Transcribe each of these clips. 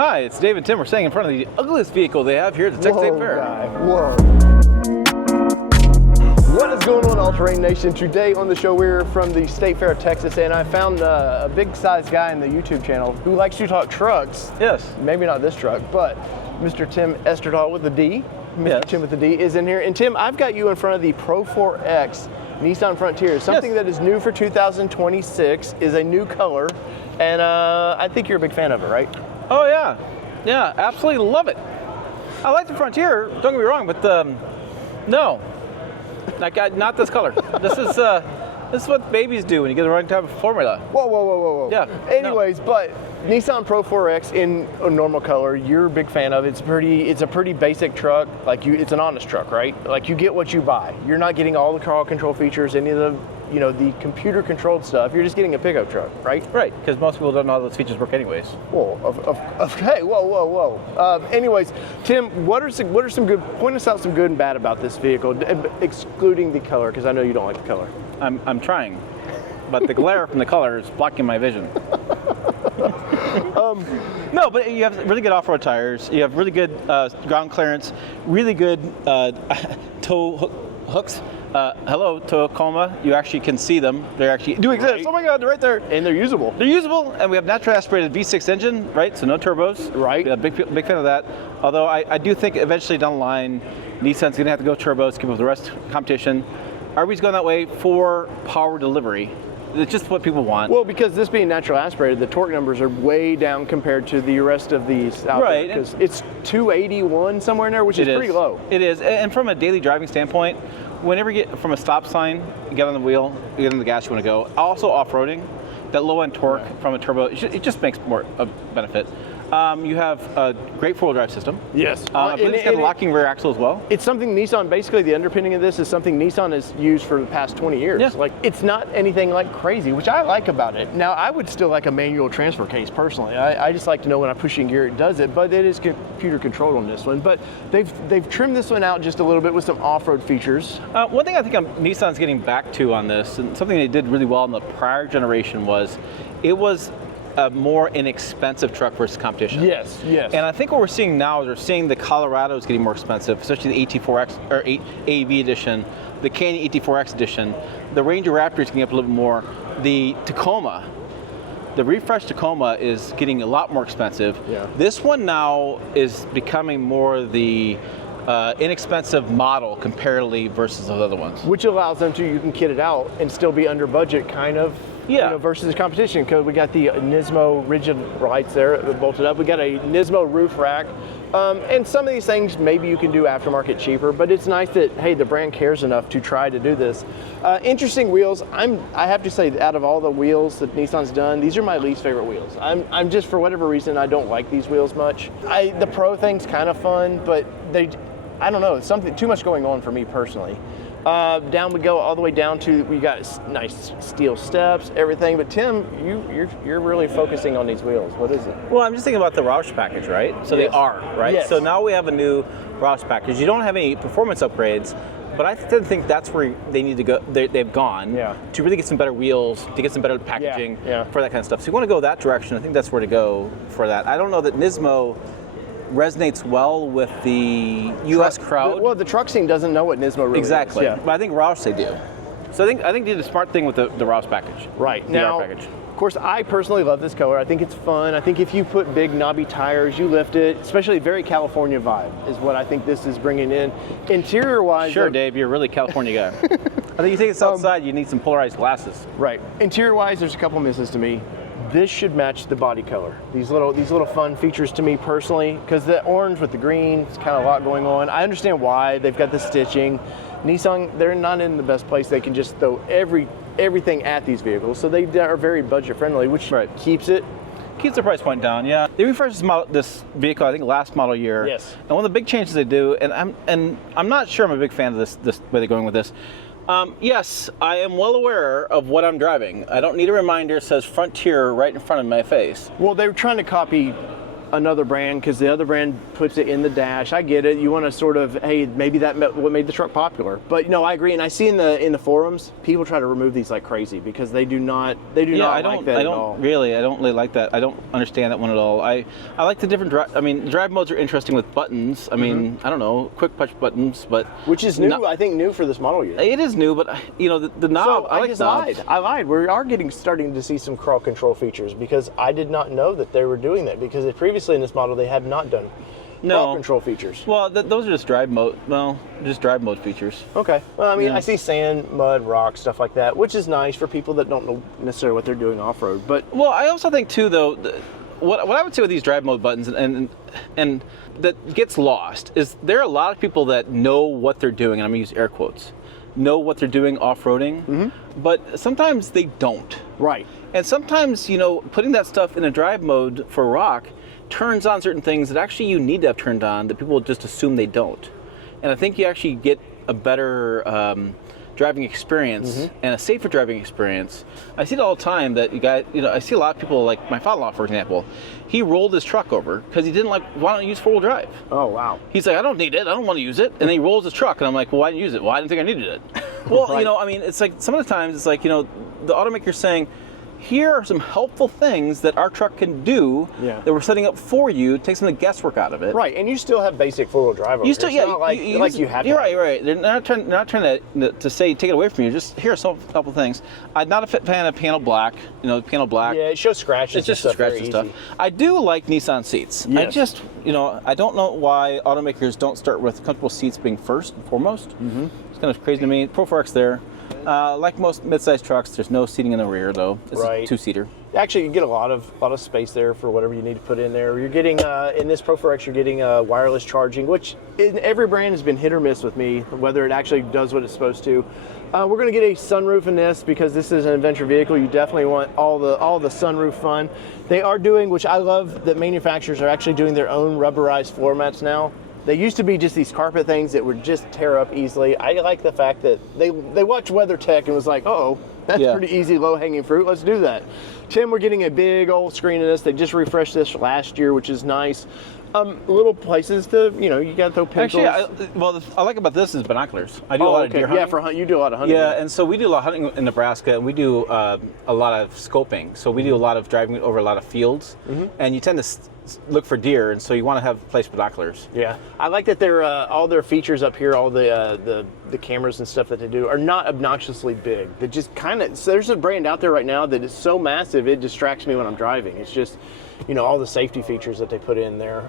Hi, it's Dave and Tim. We're standing in front of the ugliest vehicle they have here at the Texas State Fair. Whoa. What is going on, All-Terrain Nation? Today on the show, we're from the State Fair of Texas, and I found a big-sized guy in the YouTube channel who likes to talk trucks. Yes. Maybe not this truck, but Mr. Tim Esterdahl with the D. Mr. Yes. Tim with the D is in here. And Tim, I've got you in front of the Pro4x Nissan Frontier. Something that is new for 2026, is a new color, and I think you're a big fan of it, right? Oh, yeah. Yeah, absolutely love it. I like the Frontier, don't get me wrong, but no. Not this color. This is what babies do when you get the right type of formula. Whoa. Yeah. Anyways, but Nissan Pro4x in a normal color, you're a big fan of. It's a pretty basic truck. It's an honest truck, right? Like, you get what you buy. You're not getting all the car control features, any of the, the computer controlled stuff. You're just getting a pickup truck, right? Right, because most people don't know how those features work anyways. Okay, whoa. Anyways, Tim, point us out some good and bad about this vehicle, excluding the color, because I know you don't like the color. I'm trying, but the glare from the color is blocking my vision. No, but you have really good off-road tires. You have really good ground clearance, really good tow hooks. Hello, Tacoma. You actually can see them. They actually do exist. Right. Oh my God, they're right there. And they're usable. They're usable, and we have naturally aspirated V6 engine, right? So no turbos. Right. Yeah, big fan of that. Although I do think eventually down the line, Nissan's going to have to go turbos to keep up with the rest of the competition. RV's going that way for power delivery. It's just what people want. Well, because this being natural aspirated, the torque numbers are way down compared to the rest of these out there. Because it's 281 somewhere in there, which is pretty low. It is, and from a daily driving standpoint, whenever you get from a stop sign, you get on the wheel, you get on the gas, you want to go. Also off-roading, that low-end torque from a turbo, it just makes more a benefit. You have a great four-wheel drive system. Yes. I believe it's got a locking rear axle as well. It's something Nissan, basically the underpinning of this is something Nissan has used for the past 20 years. Yeah. Like, it's not anything like crazy, which I like about it. Now, I would still like a manual transfer case personally. I just like to know when I push in gear it does it, but it is computer controlled on this one. But they've trimmed this one out just a little bit with some off-road features. One thing I think Nissan's getting back to on this, and something they did really well in the prior generation was, it was a more inexpensive truck versus competition. Yes. And I think what we're seeing now is we're seeing the Colorado's getting more expensive, especially the AT4X or AV edition, the Canyon AT4X edition. The Ranger Raptor is getting up a little bit more. The Tacoma, the refreshed Tacoma is getting a lot more expensive. Yeah. This one now is becoming more the inexpensive model comparatively versus those other ones. Which allows them to, you can kit it out and still be under budget, kind of. Yeah. Versus the competition, because we got the Nismo rigid lights there bolted up. We got a Nismo roof rack. And some of these things maybe you can do aftermarket cheaper, but it's nice that, hey, the brand cares enough to try to do this. Interesting wheels. I have to say, out of all the wheels that Nissan's done, these are my least favorite wheels. I'm just, for whatever reason, I don't like these wheels much. The Pro thing's kind of fun, but I don't know, it's something too much going on for me personally. Down we go, all the way down to, we got nice steel steps, everything. But Tim, you're really focusing on these wheels. What is it? Well, I'm just thinking about the Roush package, right? So Yes. they are, right? Yes. So now we have a new Roush package. You don't have any performance upgrades, but I think that's where they need to go. They've gone to really get some better wheels, to get some better packaging for that kind of stuff. So you want to go that direction. I think that's where to go for that. I don't know that Nismo resonates well with the U.S. crowd. Well, the truck scene doesn't know what Nismo really exactly. is. But I think Roush they do. So I think they did a smart thing with the Roush package. Right. The Now, package. of course, I personally love this color. I think it's fun. I think if you put big knobby tires, you lift it, especially a very California vibe is what I think this is bringing in. Interior-wise... Sure, Dave, you're a really California guy. I think you take this outside, you need some polarized glasses. Right. Interior-wise, there's a couple misses to me. This should match the body color. These little fun features to me personally, because the orange with the green, it's kind of a lot going on. I understand why they've got the stitching. Nissan, they're not in the best place. They can just throw everything at these vehicles, so they are very budget friendly, which keeps the price point down. Yeah, they refreshed this vehicle, I think, last model year. Yes. And one of the big changes they do, and I'm not sure I'm a big fan of this way they're going with this. Yes, I am well aware of what I'm driving. I don't need a reminder that says Frontier right in front of my face. Well, they were trying to copy another brand because the other brand puts it in the dash. I get it. You want to sort of, hey, maybe what made the truck popular. But no, I agree, and I see in the forums people try to remove these like crazy because they do not like that at all. I don't really like that. I don't understand that one at all. I like the different drive modes are interesting with buttons. I mean, I don't know, quick push buttons, but which is new. I think new for this model year. It is new, but the knob. So I lied. We are starting to see some crawl control features because I did not know that they were doing that because previously in this model they had not done crawl control features. Well, those are just drive mode. Well, just drive mode features. Okay. Well, I mean, I see sand, mud, rock, stuff like that, which is nice for people that don't know necessarily what they're doing off road. But I also think too, though, what I would say with these drive mode buttons and that gets lost is there are a lot of people that know what they're doing, and I'm gonna use air quotes, know what they're doing off-roading, but sometimes they don't. Right. And sometimes, putting that stuff in a drive mode for rock turns on certain things that actually you need to have turned on that people just assume they don't. And I think you actually get a better driving experience and a safer driving experience. I see it all the time that I see a lot of people, like my father-in-law, for example, he rolled his truck over because he didn't want to use four-wheel drive. Oh, wow. He's like, I don't need it. I don't want to use it. And then he rolls his truck, and I'm like, well, why didn't you use it? Well, I didn't think I needed it. Well, right. It's like some of the times it's like, the automaker's saying, here are some helpful things that our truck can do that we're setting up for you. Take some of the guesswork out of it. Right, and you still have basic four-wheel drive over you still, It's not like you have to. You're right. They're not trying to say take it away from you. Just here are some couple things. I'm not a fan of panel black. Panel black. Yeah, it shows scratches. It's just scratches and stuff. I do like Nissan seats. Yes. I just, I don't know why automakers don't start with comfortable seats being first and foremost. It's kind of crazy to me. Pro4x there. Like most midsize trucks, there's no seating in the rear though. It's a two-seater. Actually, you get a lot of space there for whatever you need to put in there. You're getting in this Pro4x, you're getting wireless charging, which in every brand has been hit or miss with me, whether it actually does what it's supposed to. We're going to get a sunroof in this because this is an adventure vehicle. You definitely want all the sunroof fun. They are doing, which I love, that manufacturers are actually doing their own rubberized floor mats now. They used to be just these carpet things that would just tear up easily. I like the fact that they watched WeatherTech and was like, that's pretty easy, low-hanging fruit. Let's do that. Tim, we're getting a big old screen in this. They just refreshed this last year, which is nice. Little places to, you got to throw pencils. Actually, I like about this is binoculars. I do a lot of deer hunting. Yeah, for hunting, you do a lot of hunting. Yeah, and so we do a lot of hunting in Nebraska, and we do a lot of scoping. So we do a lot of driving over a lot of fields, and you tend to look for deer, and so you want to have placed binoculars. Yeah, I like that they're all their features up here, all the cameras and stuff that they do are not obnoxiously big. They just kind of, so there's a brand out there right now that is so massive it distracts me when I'm driving. It's just, all the safety features that they put in there.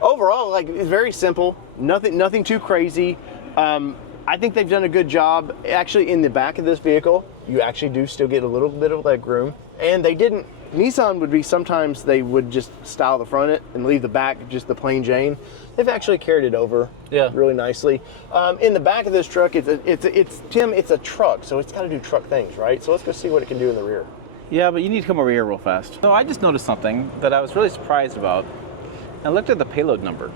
Overall, it's very simple. Nothing too crazy. I think they've done a good job. Actually, in the back of this vehicle, you actually do still get a little bit of leg room, and they didn't. Nissan would be sometimes they would just style the front it and leave the back just the plain Jane. They've actually carried it over really nicely. In the back of this truck, it's a truck, so it's got to do truck things, right? So let's go see what it can do in the rear. Yeah, but you need to come over here real fast. So I just noticed something that I was really surprised about. I looked at the payload number.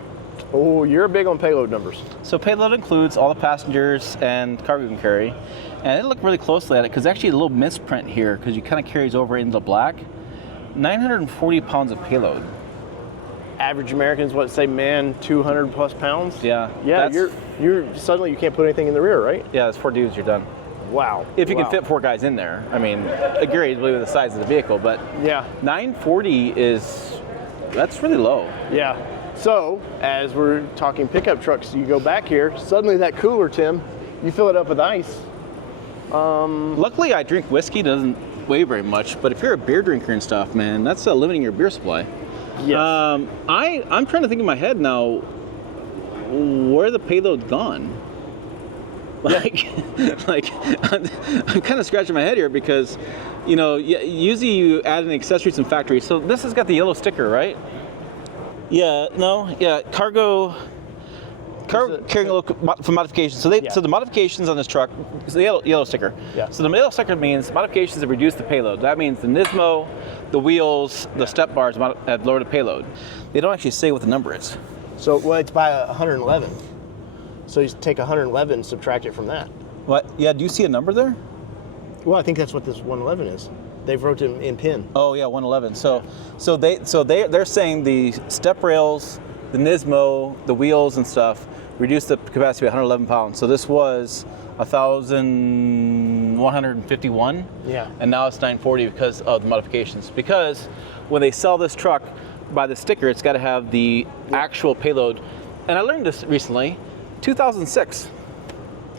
Oh, you're big on payload numbers. So payload includes all the passengers and cargo you can carry. And I looked really closely at it because actually a little misprint here because it kind of carries over into the black. 940 pounds of payload. Average Americans, 200 plus pounds? Yeah. Yeah, you're suddenly you can't put anything in the rear, right? Yeah, it's 4 dudes, you're done. Wow. If you can fit 4 guys in there. I mean, agreed with the size of the vehicle, but 940 that's really low. Yeah. So, as we're talking pickup trucks, you go back here, suddenly that cooler, Tim, you fill it up with ice. Luckily, I drink whiskey, doesn't weigh very much, but if you're a beer drinker and stuff, man, that's limiting your beer supply. Yes. I'm trying to think in my head now, where the payload's gone. I'm kind of scratching my head here because, usually you add an accessories and factory. So this has got the yellow sticker, right? Cargo carrying a little for modifications. So the modifications on this truck is the yellow sticker. Yeah. So the yellow sticker means modifications that reduce the payload. That means the Nismo, the wheels, the step bars have lowered the payload. They don't actually say what the number is. So it's by 111. So you take 111 and subtract it from that. What? Yeah, do you see a number there? Well, I think that's what this 111 is. They've wrote it in pen. Oh yeah, 111. They're saying the step rails, the Nismo, the wheels and stuff reduced the capacity by 111 pounds. So this was 1,151. Yeah. And now it's 940 because of the modifications. Because when they sell this truck by the sticker, it's got to have the actual payload. And I learned this recently, 2006.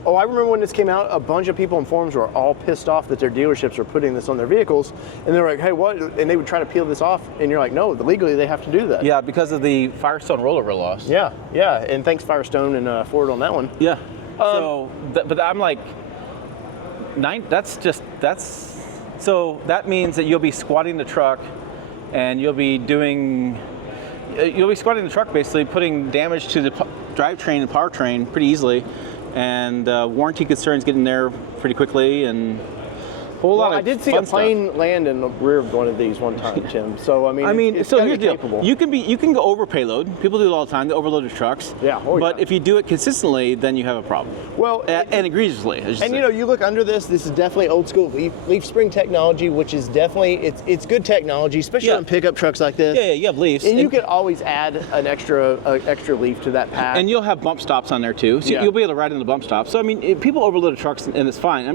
Oh, I remember when this came out, a bunch of people in forums were all pissed off that their dealerships were putting this on their vehicles, and they were like, hey, what? And they would try to peel this off, and you're like, no, legally they have to do that. Yeah, because of the Firestone rollover loss. Yeah, and thanks Firestone and Ford on that one. Yeah. But I'm like, so that means that you'll be squatting the truck, and you'll be squatting the truck basically, putting damage to the drivetrain and powertrain pretty easily. And warranty concerns get in there pretty quickly, and a whole lot of I did see a plane land in the rear of one of these one time, Tim. So it's so here's the capable. deal. You can go over payload. People do it all the time. They overload their trucks. Yeah. But if you do it consistently, then you have a problem. Well, and egregiously. And you look under this. This is definitely old school leaf spring technology, which is definitely it's good technology, especially on pickup trucks like this. Yeah, you have leaves, and you can always add an extra leaf to that pack. And you'll have bump stops on there too, so you'll be able to ride in the bump stop. So people overload the trucks, and it's fine.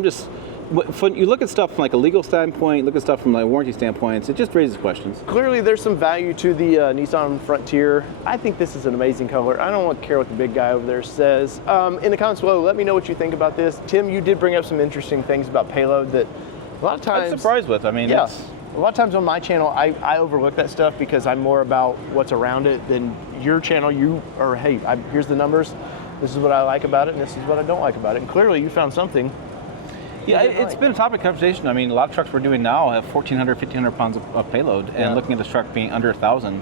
When you look at stuff from like a legal standpoint, look at stuff from like a warranty standpoint, it just raises questions. Clearly there's some value to the Nissan Frontier. I think this is an amazing color. I don't care what the big guy over there says. In the comments below, let me know what you think about this. Tim, you did bring up some interesting things about Payload that a lot of times... I'm surprised with. A lot of times on my channel, I overlook that stuff because I'm more about what's around it than your channel. Here's the numbers. This is what I like about it, and this is what I don't like about it. And clearly you found something. Yeah, it's been a topic of conversation. A lot of trucks we're doing now have 1,400, 1,500 pounds of payload, and looking at this truck being under 1,000,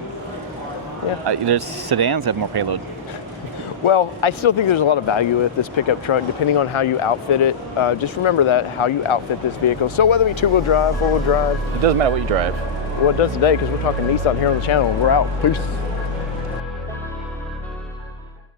there's sedans that have more payload. Well, I still think there's a lot of value with this pickup truck, depending on how you outfit it. Just remember that, how you outfit this vehicle. So whether it be two-wheel drive, four-wheel drive. It doesn't matter what you drive. Well, it does today, because we're talking Nissan here on the channel, and we're out. Peace.